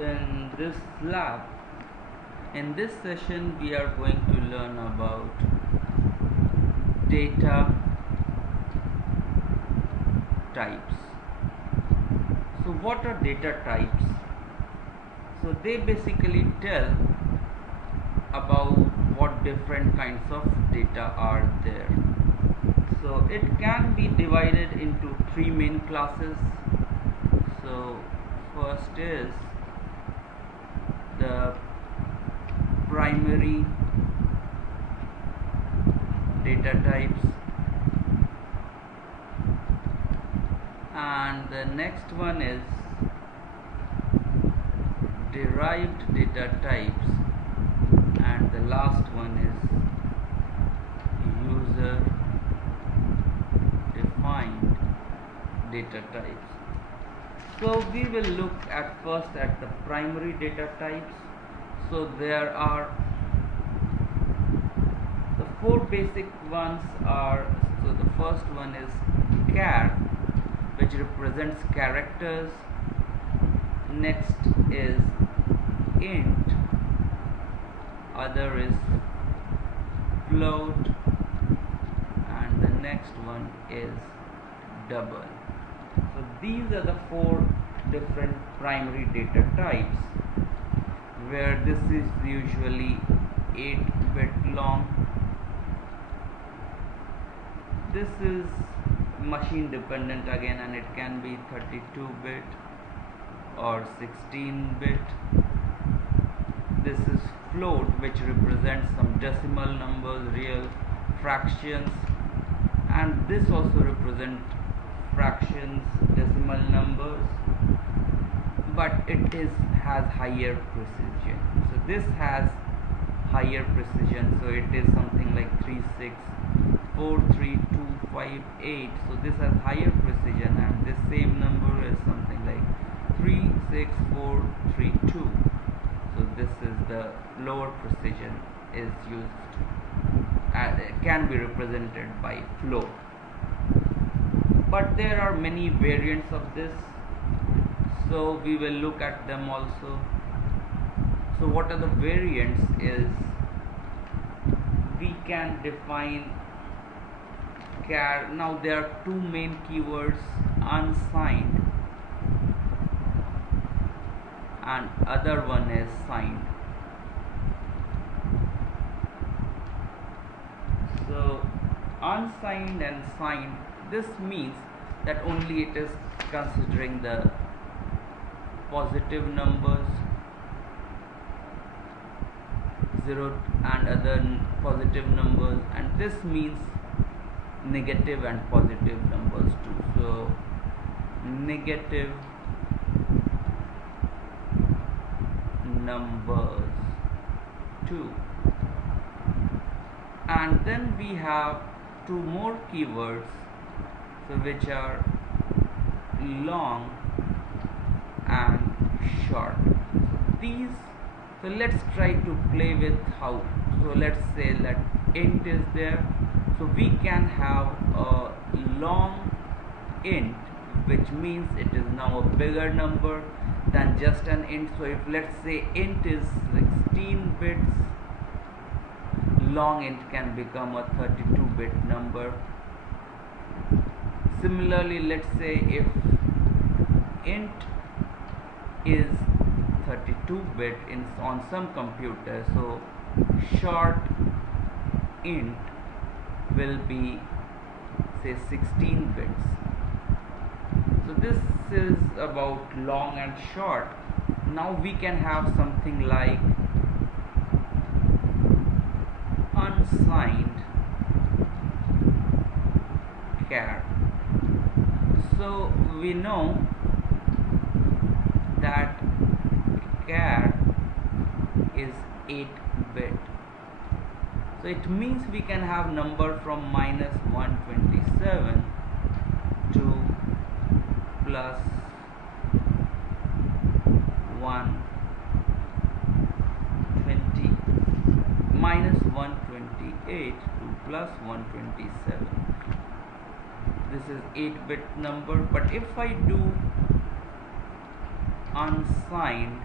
in this lab. In this session, we are going to learn about data types. So, what are data types? So, they basically tell about what different kinds of data are there. So, it can be divided into three main classes. So, first is the primary data types, and the next one is derived data types, and the last one is user defined data types. So we will look at first at the primary data types. So there are the four basic ones are, so the first one is char, which represents characters. Next is int, other is float, and the next one is double. So these are the four different primary data types, where this is usually 8-bit long. This is machine dependent again, and it can be 32-bit or 16-bit. This is float, which represents some decimal numbers, real fractions, and this also represents fractions, decimal numbers, but it has higher precision. So this has higher precision, so it is something like 36432558. So this has higher precision, and this same number is something like 36432. So this is the lower precision is used, can be represented by float. But there are many variants of this, so we will look at them also. So what are the variants is, we can define char. Now there are two main keywords, unsigned and other one is signed. So unsigned and signed, this means that only it is considering the positive numbers, 0 and other positive numbers, and this means negative and positive numbers too. So negative numbers too. And then we have two more keywords, so which are long and short. So let's try to play with how. So let's say that int is there, so we can have a long int, which means it is now a bigger number than just an int. So if let's say int is 16 bits, long int can become a 32-bit number. Similarly, let's say if int is 32-bit on some computer, so short int will be say 16 bits. So this is about long and short. Now we can have something like unsigned char. So we know that char is 8-bit. So it means we can have number from minus 127 to plus 120, minus 128 to plus 127. This is 8-bit number. But if I do unsigned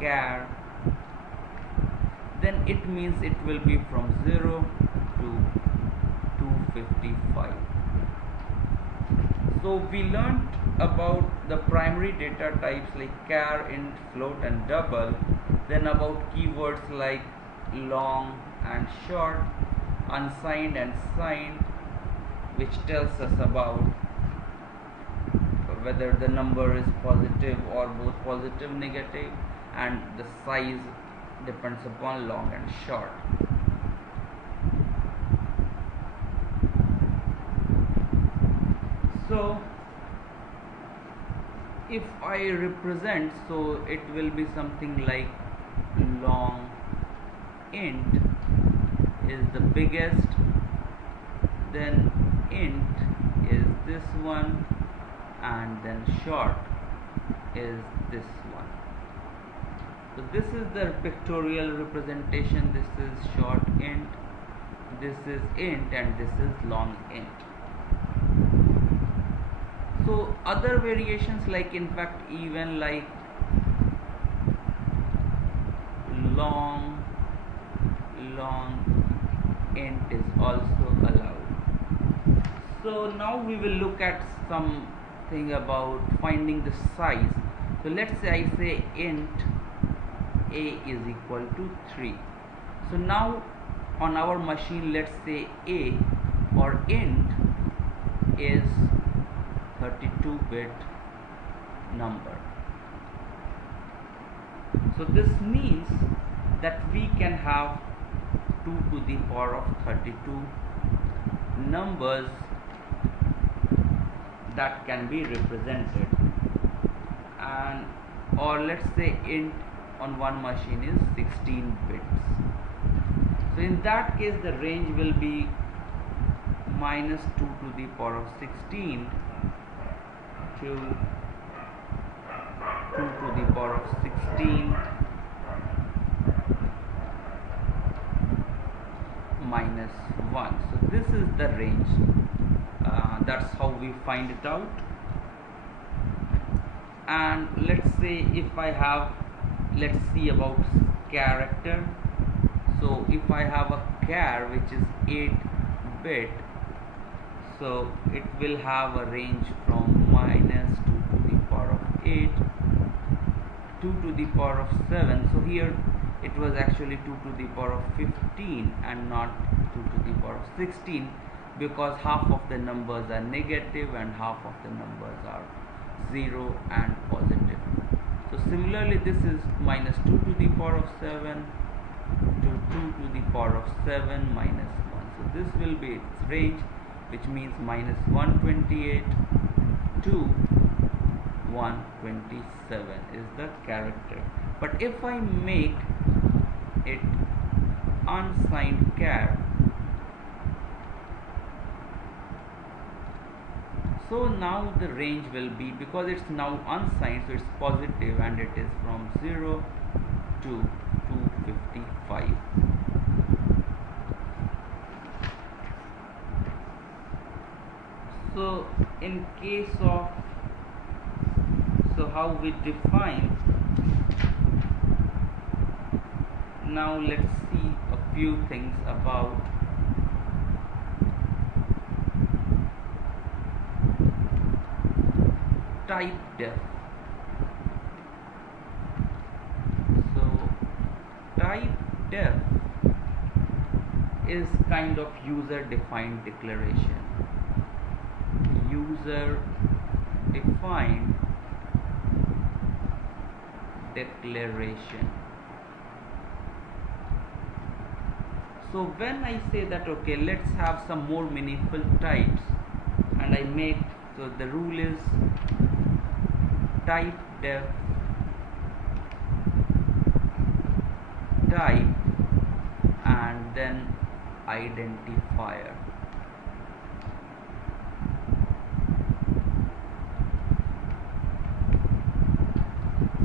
char, then it means it will be from 0 to 255. So we learned about the primary data types like char, int, float and double, then about keywords like long and short, unsigned and signed, which tells us about whether the number is positive or both positive negative, and the size depends upon long and short. So if I represent, so it will be something like long int is the biggest, then int is this one, and then short is this one. So this is the pictorial representation. This is short int, this is int, and this is long int. So other variations, like in fact even like long int is also allowed. So now we will look at something about finding the size. So let's say I say int a is equal to 3. So now on our machine, let's say a or int is 32-bit number. So this means that we can have 2 to the power of 32 numbers that can be represented, and or let's say int on one machine is 16 bits. So in that case the range will be minus 2 to the power of 16 to 2 to the power of 16 minus 1. So this is the range. That's how we find it out. And let's say if I have, let's see about character. So if I have a char which is 8-bit, so it will have a range from minus 2 to the power of 8, 2 to the power of 7. So here it was actually 2 to the power of 15 and not 2 to the power of 16, because half of the numbers are negative and half of the numbers are 0 and positive. So similarly this is minus 2 to the power of 7 to 2 to the power of 7 minus 1. So this will be its range, which means minus 128 to 127 is the character. But if I make it unsigned char, so now the range will be, because it's now unsigned, so it's positive, and it is from 0 to 255. So in case of, so how we define, now let's see a few things about type def. So type def is kind of user defined declaration. User defined declaration. So when I say that okay, let's have some more meaningful types, and I make, so the rule is type def type and then identifier.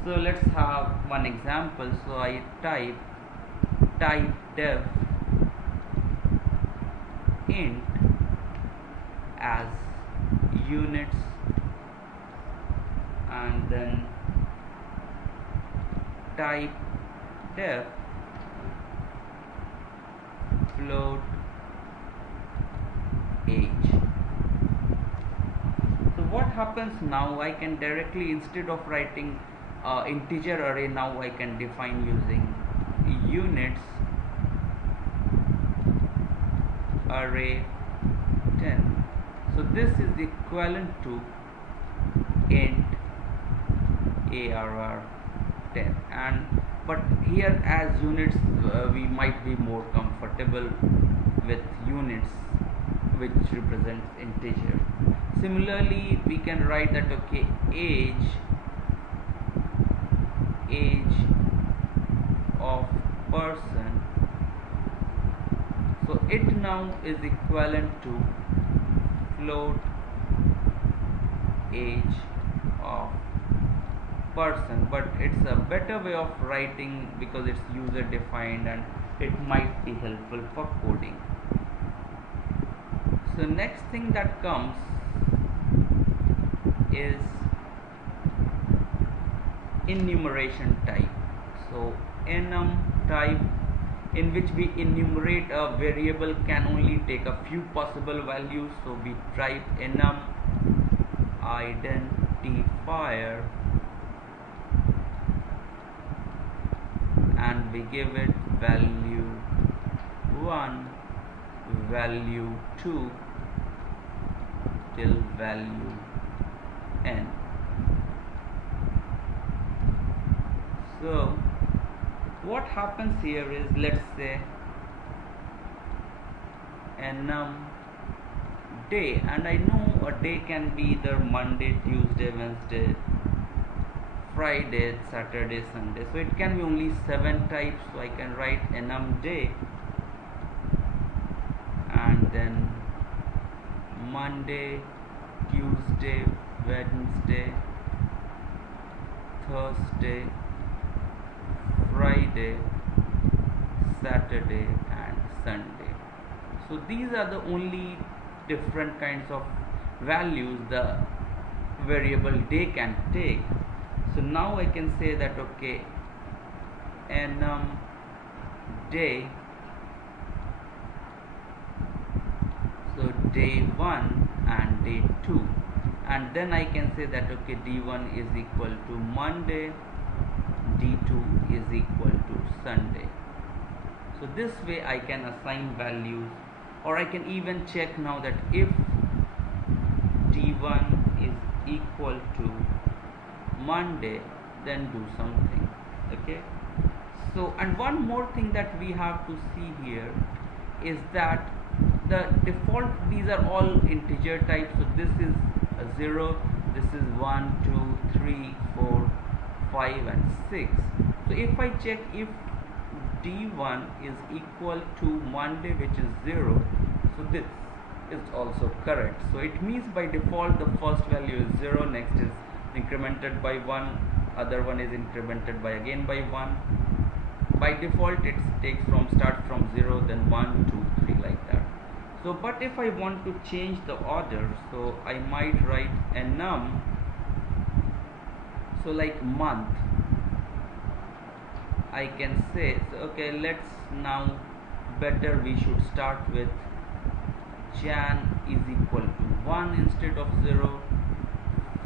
So let's have one example. So I type def int as units, and then type def float age. So what happens now, I can directly, instead of writing integer array, now I can define using units array 10. So this is equivalent to int arr 10. And but here as units we might be more comfortable with units which represents integer. Similarly we can write that okay, age of person, so it now is equivalent to float age of person, but it's a better way of writing because it's user defined and it might be helpful for coding. So next thing that comes is enumeration type. So enum type, in which we enumerate a variable can only take a few possible values. So we type enum identifier and we give it value 1, value 2 till value n. So what happens here is, let's say enum day, and I know a day can be either Monday, Tuesday, Wednesday, Friday, Saturday, Sunday. So it can be only 7 types. So I can write enum day and then Monday, Tuesday, Wednesday, Thursday, Friday, Saturday and Sunday. So these are the only different kinds of values the variable day can take. So now I can say that okay, enum day, so day 1 and day 2, and then I can say that okay, d1 is equal to Monday, d2 is equal to Sunday. So this way I can assign values, or I can even check now that if d1 is equal to Monday, then do something. Okay, so and one more thing that we have to see here is that the default, these are all integer types. So this is a 0, this is 1, 2, 3, 4, 5 and 6. So if I check if d1 is equal to Monday, which is 0, so this is also correct. So it means by default the first value is 0, next is incremented by 1, other one is incremented by again by 1. By default it takes from start from 0, then 1, 2, 3 like that. So but if I want to change the order, so I might write enum, so like month, I can say, so okay, let's now better we should start with Jan is equal to 1 instead of 0,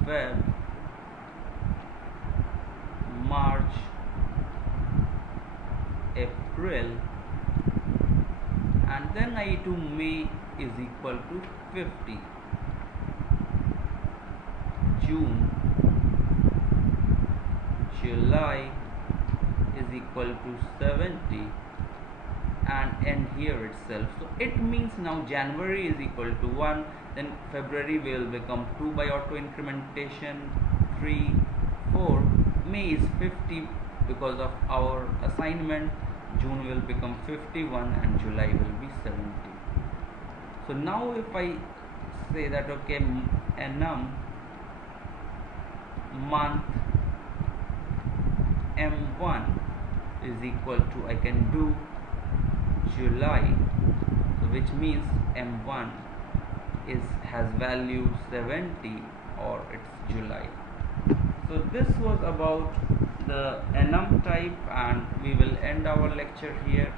Feb, March, April, and then I to May is equal to 50, June, July is equal to 70, and end here itself. So it means now January is equal to 1, then February will become 2 by auto incrementation, 3, 4, May is 50 because of our assignment, June will become 51 and July will be 70. So now if I say that okay, enum month m1 is equal to, I can do July, so which means m1 has value 70 or it's July. So this was about the enum type, and we will end our lecture here.